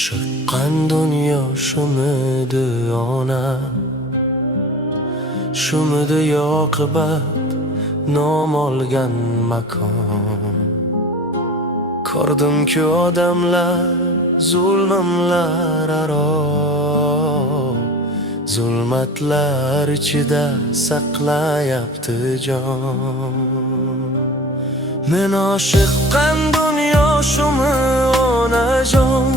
Oshiqqan dunyo shumidi ona, shumidi yoqibat nom olgan makon. Ko'rdimki odamlar zulmlar aro, zulmatlar ichida saqlayapti jon. Men oshiqqan dunyo shumi onajon,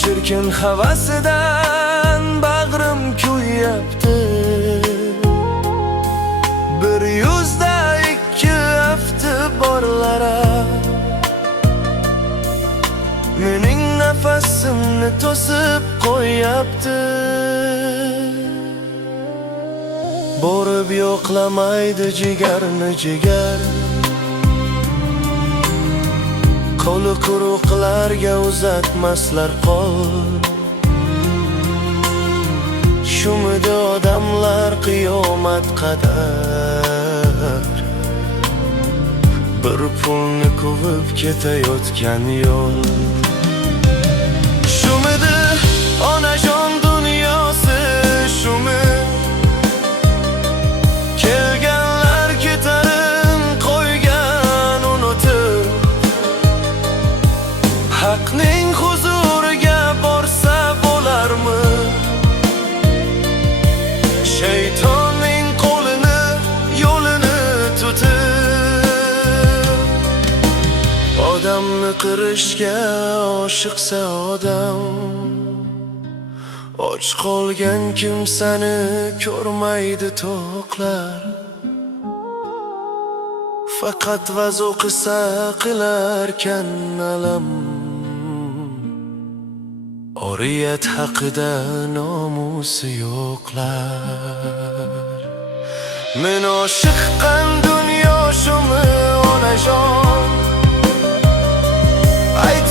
chirkin havasidan bag'rim kuyyapti. Bir yuzda ikki hafta borlara mening nafasimni to'sib qo'yyapti. Borib yo'qlamaydi jigarni jigar, qo'li quruqlarga uzatmaslar qo'l. Shumidi odamlar qiyomat qadar bir pulni quvib ketayotgan yo'l. Shumidi onajon dunyosi, shumi kelganlar ketarin qo'ygan unutib, haqning huzuriga borsa bo'larmi? Shaytonning qo'lini yo'lini tutib, odamni qirishga oshiqsa odam, och qolgan kimsani ko'rmaydi to'qlar. Faqat vazo qilsa qilarkan alam, oriyat haqida nomusi yo'qlar. Men oshiqqan dunyo shumi onajon, ayt